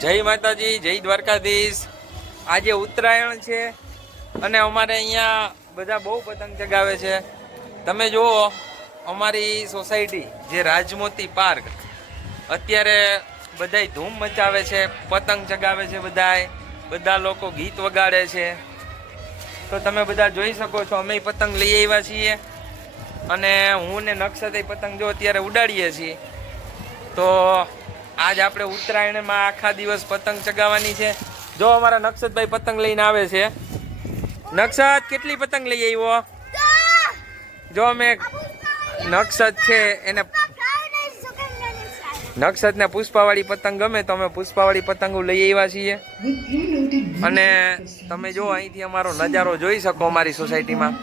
જય માતાજી, જય દ્વારકાધીશ. આજે ઉત્તરાયણ છે અને અમારે અહીંયા બધા બહુ પતંગ ચગાવે છે. તમે જુઓ, અમારી સોસાયટી, જે રાજમોતી પાર્ક, અત્યારે બધાય ધૂમ મચાવે છે, પતંગ ચગાવે છે બધાય, બધા લોકો ગીત વગાડે છે. તો તમે બધા જોઈ શકો છો, અમે પતંગ લઈ આવ્યા છીએ અને હું ને નક્ષતે પતંગ જો અત્યારે ઉડાડીએ છીએ. તો આજ આપણે ઉત્તરાયણમાં આખા દિવસ પતંગ ચગાવવાની છે. જો અમારા નક્ષતભાઈ પતંગ લઈને આવે છે. નક્ષત કેટલી પતંગ લઈ આવ્યો? જો અમે નક્ષત છે, એને નક્ષતને પુષ્પાવાળી પતંગ ગમે તો અમે પુષ્પાવાળી પતંગો લઈ આવ્યા છીએ. અને તમે જો અહીંથી અમારો નજારો જોઈ શકો અમારી સોસાયટીમાં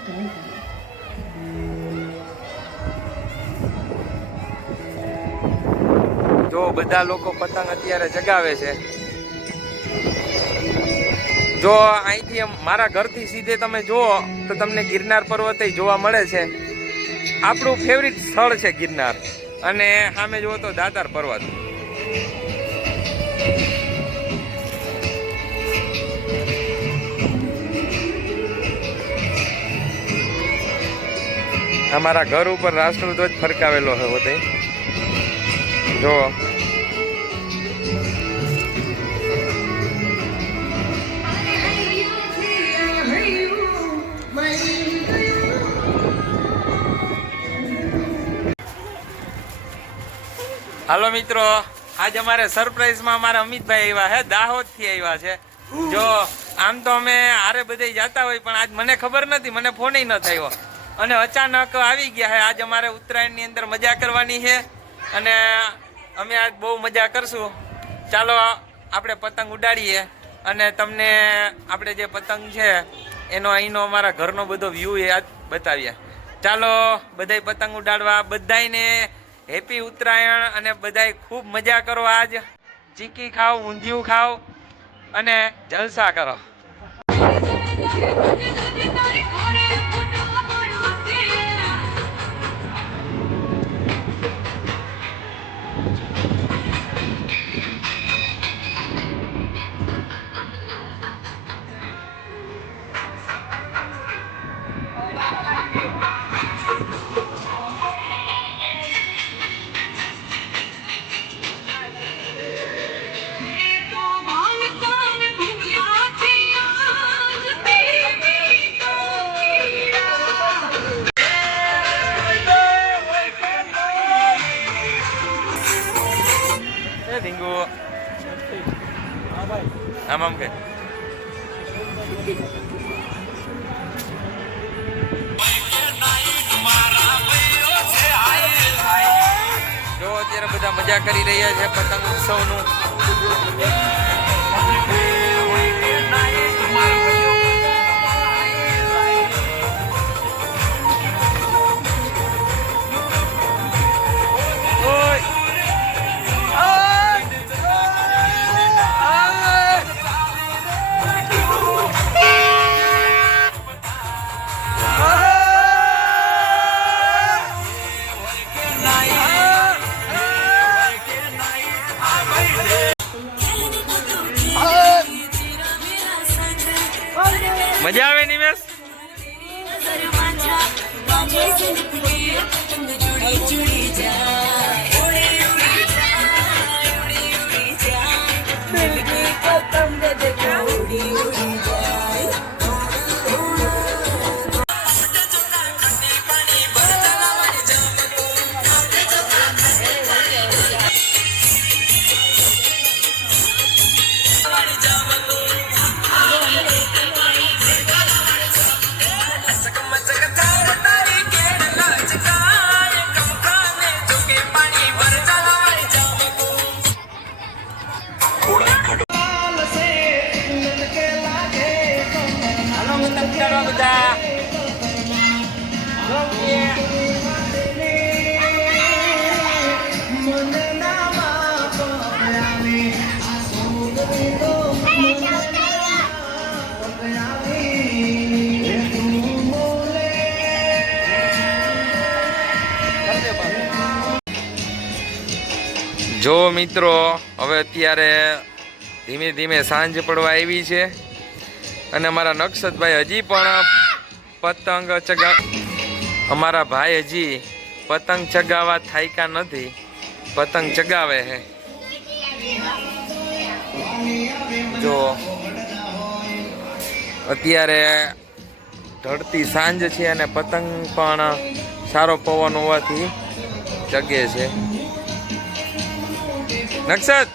બધા લોકો પતંગ અત્યારે ચગાવે છે. જો અહીંથી મારા ઘરથી સીધે તમે જુઓ તો તમને ગિરનાર પર્વતે જોવા મળે છે. આપણું ફેવરિટ સ્થળ છે ગિરનાર. અને સામે જુઓ તો દાતાર પર્વત. અમારા ઘર ઉપર રાષ્ટ્રધ્વજ ફરકાવેલો હોય હોતે. જો હાલો મિત્રો, આજ અમારે સરપ્રાઈઝમાં અમારા અમિતભાઈ આવ્યા છે દાહોદથી આવ્યા છે. જો, આમ તો અમે હારે બધે જતા હોય, પણ આજ મને ખબર નથી, મને ફોન ન થયો. અને અચાનક આવી ગયા હે, આજ અમારે ઉત્તરાયણની અંદર મજા કરવાની છે. અને અમે આજ બહુ મજા કરશું. ચાલો, આપણે પતંગ ઉડાડીએ. અને તમને આપણે જે પતંગ છે, એનો અહીંનો અમારા ઘરનો બધો વ્યૂ એ આજ બતાવીએ. ચાલો, બધાય પતંગ ઉડાડવા, બધાયને હેપી ઉત્તરાયણ અને બધાય ખૂબ મજા કરો આજ. ચીકી ખાઓ, ઊંધિયું ખાઓ અને જલસા કરો. આમ કે. જો અત્યારે બધા મજા કરી રહ્યા છે પતંગ ઉત્સવનું. મજા આવે નિમેશ હાલો જો મિત્રો, હવે અત્યારે ધીમે ધીમે સાંજ પડવા આવી છે અને અમારા નક્ષતભાઈ હજી પણ પતંગ ચગા, અમારા ભાઈ હજી પતંગ ચગાવવા થાયકા નથી, પતંગ ચગાવે છે. જો, અત્યારે ઢળતી સાંજ છે અને પતંગ પણ સારો પવન હોવાથી ચગે છે. નક્ષત